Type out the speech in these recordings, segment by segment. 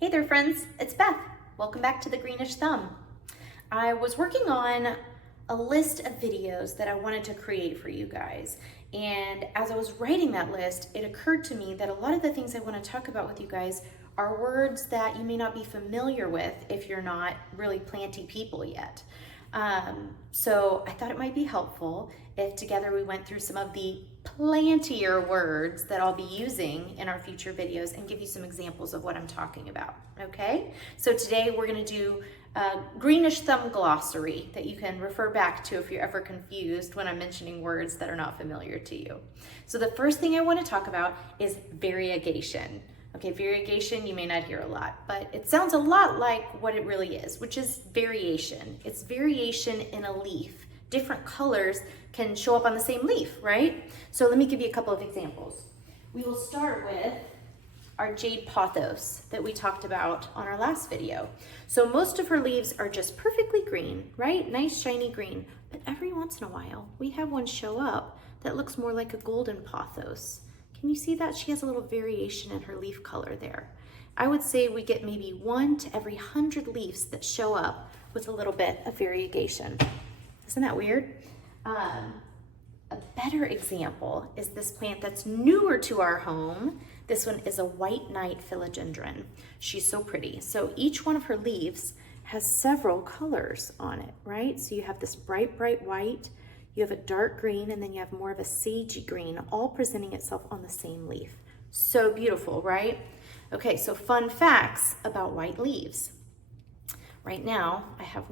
Hey there friends, it's Beth. Welcome back to the Greenish Thumb. I was working on a list of videos that I wanted to create for you guys. And as I was writing that list, it occurred to me that a lot of the things I want to talk about with you guys are words that you may not be familiar with if you're not really planty people yet. So I thought it might be helpful if together we went through some of the plantier words that I'll be using in our future videos and give you some examples of what I'm talking about, okay? So today we're gonna do a Greenish Thumb Glossary that you can refer back to if you're ever confused when I'm mentioning words that are not familiar to you. So the first thing I wanna talk about is variegation. Okay, variegation, you may not hear a lot, but it sounds a lot like what it really is, which is variation. It's variation in a leaf. Different colors can show up on the same leaf, right? So let me give you a couple of examples. We will start with our Jade Pothos that we talked about on our last video. So most of her leaves are just perfectly green, right? Nice shiny green, but every once in a while we have one show up that looks more like a Golden Pothos. Can you see that? She has a little variation in her leaf color there. I would say we get maybe 1 to every 100 leaves that show up with a little bit of variegation. Isn't that weird? A better example is this plant that's newer to our home. This one is a White Night Philodendron. She's so pretty. So each one of her leaves has several colors on it, right? So you have this bright, bright white, you have a dark green, and then you have more of a sagey green, all presenting itself on the same leaf. So beautiful, right? Okay, so fun facts about white leaves. Right now, I have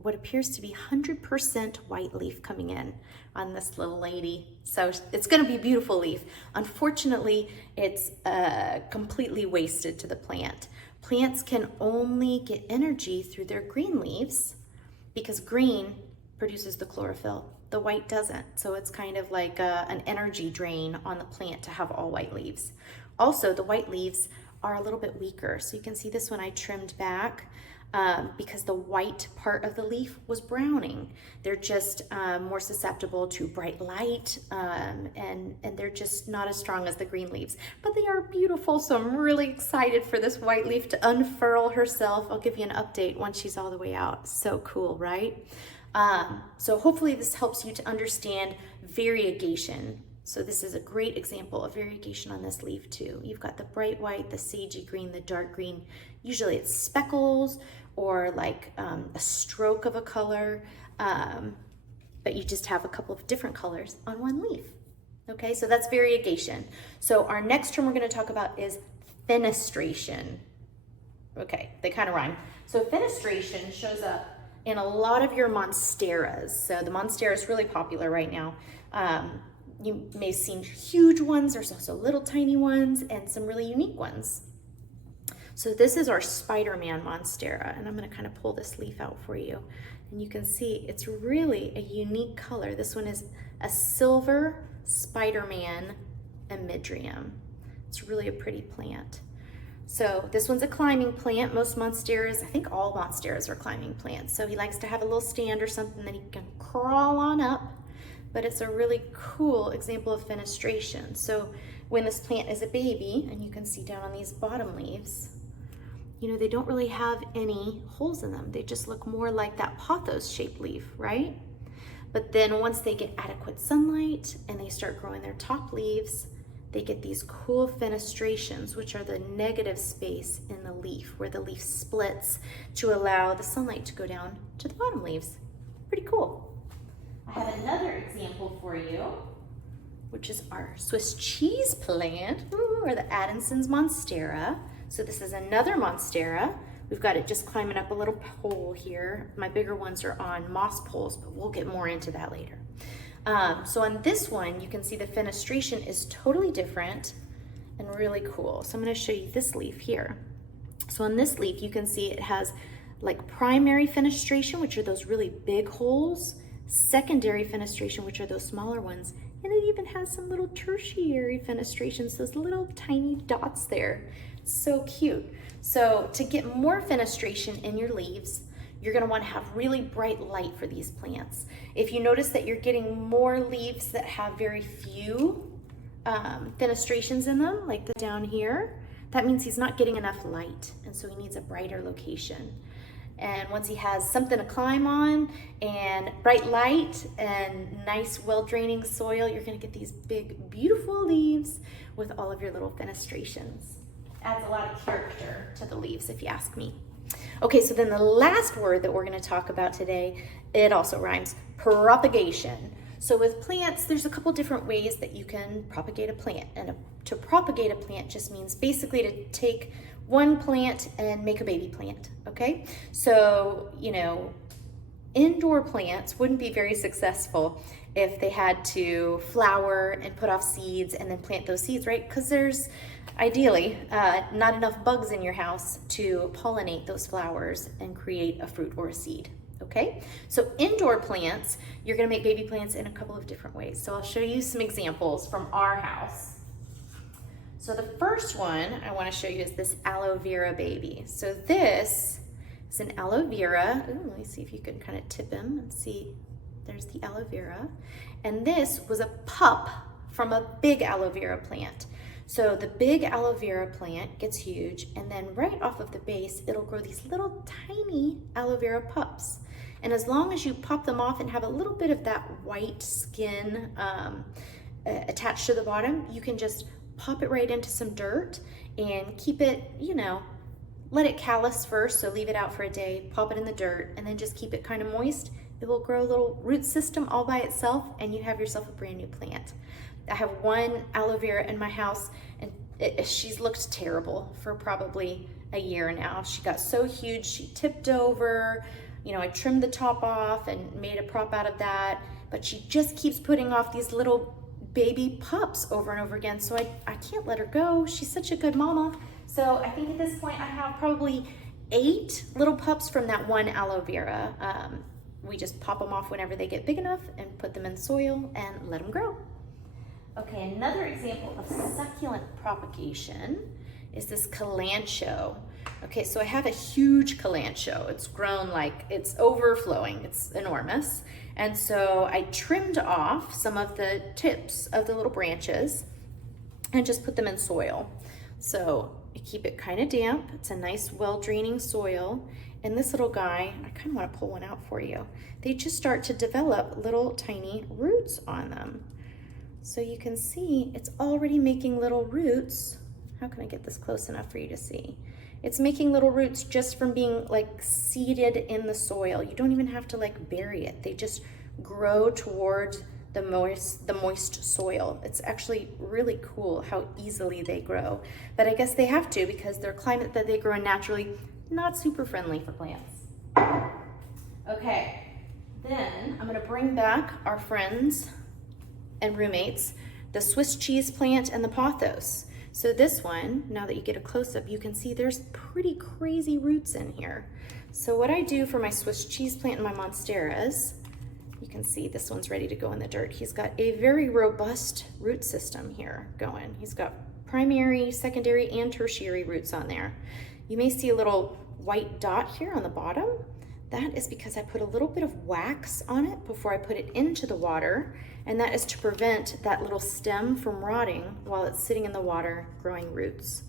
what appears to be 100% white leaf coming in on this little lady. So it's gonna be a beautiful leaf. Unfortunately, it's completely wasted to the plant. Plants can only get energy through their green leaves because green produces the chlorophyll. The white doesn't. So it's kind of like an energy drain on the plant to have all white leaves. Also, the white leaves are a little bit weaker. So you can see this one I trimmed back because the white part of the leaf was browning. They're just more susceptible to bright light and they're just not as strong as the green leaves. But they are beautiful, so I'm really excited for this white leaf to unfurl herself. I'll give you an update once she's all the way out. So cool, right? So hopefully this helps you to understand variegation. So this is a great example of variegation on this leaf too. You've got the bright white, the sagey green, the dark green. Usually it's speckles or like a stroke of a color, but you just have a couple of different colors on one leaf. Okay, so that's variegation. So our next term we're going to talk about is fenestration. Okay, they kind of rhyme. So fenestration shows up in a lot of your monsteras. So the monstera is really popular right now. You may have seen huge ones, there's also little tiny ones and some really unique ones. So this is our Spiderman Monstera, and I'm gonna kind of pull this leaf out for you. And you can see it's really a unique color. This one is a Silver Spiderman Amydrium. It's really a pretty plant. So this one's a climbing plant. Most monsteras, I think all monsteras are climbing plants. So he likes to have a little stand or something that he can crawl on up. But it's a really cool example of fenestration. So when this plant is a baby, and you can see down on these bottom leaves, you know, they don't really have any holes in them. They just look more like that pothos shaped leaf, right? But then once they get adequate sunlight and they start growing their top leaves, they get these cool fenestrations, which are the negative space in the leaf where the leaf splits to allow the sunlight to go down to the bottom leaves. Pretty cool. I have another example for you, which is our Swiss cheese plant, or the Adanson's Monstera. So this is another Monstera. We've got it just climbing up a little pole here. My bigger ones are on moss poles, but we'll get more into that later. So on this one, you can see the fenestration is totally different and really cool. So I'm going to show you this leaf here. So on this leaf, you can see it has like primary fenestration, which are those really big holes, secondary fenestration, which are those smaller ones, and it even has some little tertiary fenestrations, those little tiny dots there. So cute. So to get more fenestration in your leaves, you're going to want to have really bright light for these plants. If you notice that you're getting more leaves that have very few fenestrations in them, like the down here, that means he's not getting enough light, and so he needs a brighter location. And once he has something to climb on and bright light and nice well-draining soil, you're gonna get these big, beautiful leaves with all of your little fenestrations. Adds a lot of character to the leaves, if you ask me. Okay, so then the last word that we're gonna talk about today, it also rhymes, propagation. So with plants, there's a couple different ways that you can propagate a plant. And to propagate a plant just means basically to take one plant and make a baby plant, okay? So, you know, indoor plants wouldn't be very successful if they had to flower and put off seeds and then plant those seeds, right? Because there's ideally not enough bugs in your house to pollinate those flowers and create a fruit or a seed. Okay, so indoor plants, you're gonna make baby plants in a couple of different ways. So I'll show you some examples from our house. So the first one I wanna show you is this aloe vera baby. So this is an aloe vera. Ooh, let me see if you can kind of tip him and see, there's the aloe vera. And this was a pup from a big aloe vera plant. So the big aloe vera plant gets huge, and then right off of the base, it'll grow these little tiny aloe vera pups. And as long as you pop them off and have a little bit of that white skin attached to the bottom, you can just pop it right into some dirt and keep it, you know, let it callus first, so leave it out for a day, pop it in the dirt, and then just keep it kind of moist. It will grow a little root system all by itself, and you have yourself a brand new plant. I have one aloe vera in my house, and she's looked terrible for probably a year now. She got so huge, she tipped over. You know, I trimmed the top off and made a prop out of that, but she just keeps putting off these little baby pups over and over again, so I can't let her go. She's such a good mama. So I think at this point I have probably 8 little pups from that one aloe vera. We just pop them off whenever they get big enough and put them in soil and let them grow. Okay, another example of succulent propagation is this Kelancho. Okay, so I have a huge Kelancho. It's grown like, it's overflowing, it's enormous. And so I trimmed off some of the tips of the little branches and just put them in soil. So I keep it kind of damp. It's a nice, well-draining soil. And this little guy, I kind of want to pull one out for you. They just start to develop little tiny roots on them. So you can see it's already making little roots. How can I get this close enough for you to see? It's making little roots just from being like seeded in the soil. You don't even have to like bury it. They just grow toward the moist soil. It's actually really cool how easily they grow. But I guess they have to because their climate that they grow in naturally, not super friendly for plants. Okay, then I'm gonna bring back our friends and roommates, the Swiss cheese plant and the pothos. So this one, now that you get a close-up, you can see there's pretty crazy roots in here. So what I do for my Swiss cheese plant and my monsteras, you can see this one's ready to go in the dirt. He's got a very robust root system here going. He's got primary, secondary, and tertiary roots on there. You may see a little white dot here on the bottom. That is because I put a little bit of wax on it before I put it into the water, and that is to prevent that little stem from rotting while it's sitting in the water growing roots.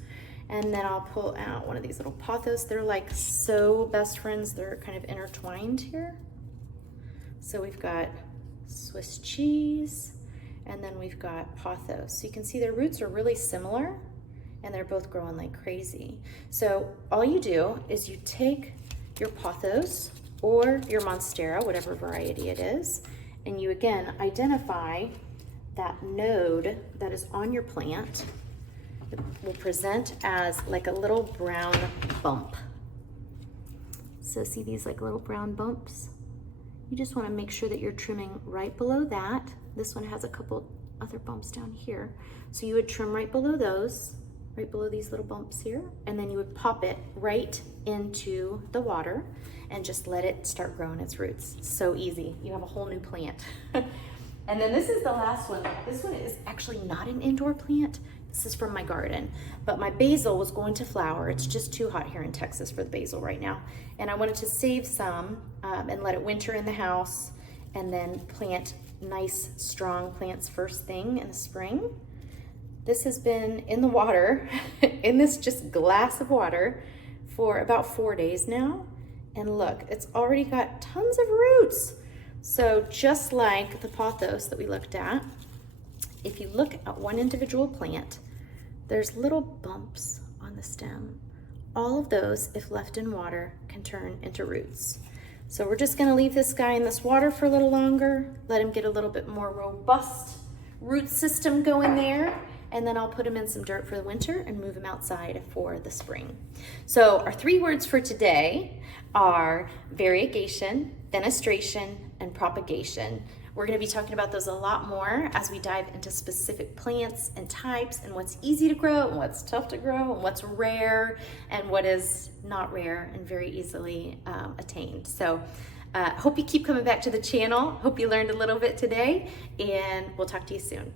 And then I'll pull out one of these little pothos. They're like so best friends, they're kind of intertwined here. So we've got Swiss cheese, and then we've got pothos. So you can see their roots are really similar, and they're both growing like crazy. So all you do is you take your pothos or your monstera, whatever variety it is, and you again identify that node that is on your plant. It will present as like a little brown bump. So see these like little brown bumps? You just want to make sure that you're trimming right below that. This one has a couple other bumps down here. So you would trim right below those, right below these little bumps here, and then you would pop it right into the water and just let it start growing its roots. So easy. You have a whole new plant. And then this is the last one. This one is actually not an indoor plant. This is from my garden, but my basil was going to flower. It's just too hot here in Texas for the basil right now. And I wanted to save some and let it winter in the house and then plant nice, strong plants first thing in the spring. This has been in the water, in this just glass of water for about 4 days now. And look, it's already got tons of roots. So just like the pothos that we looked at, if you look at one individual plant, there's little bumps on the stem. All of those, if left in water, can turn into roots. So we're just gonna leave this guy in this water for a little longer, let him get a little bit more robust root system going there, and then I'll put him in some dirt for the winter and move him outside for the spring. So our 3 words for today are variegation, fenestration, and propagation. We're going to be talking about those a lot more as we dive into specific plants and types and what's easy to grow and what's tough to grow and what's rare and what is not rare and very easily attained. So hope you keep coming back to the channel. Hope you learned a little bit today, and we'll talk to you soon.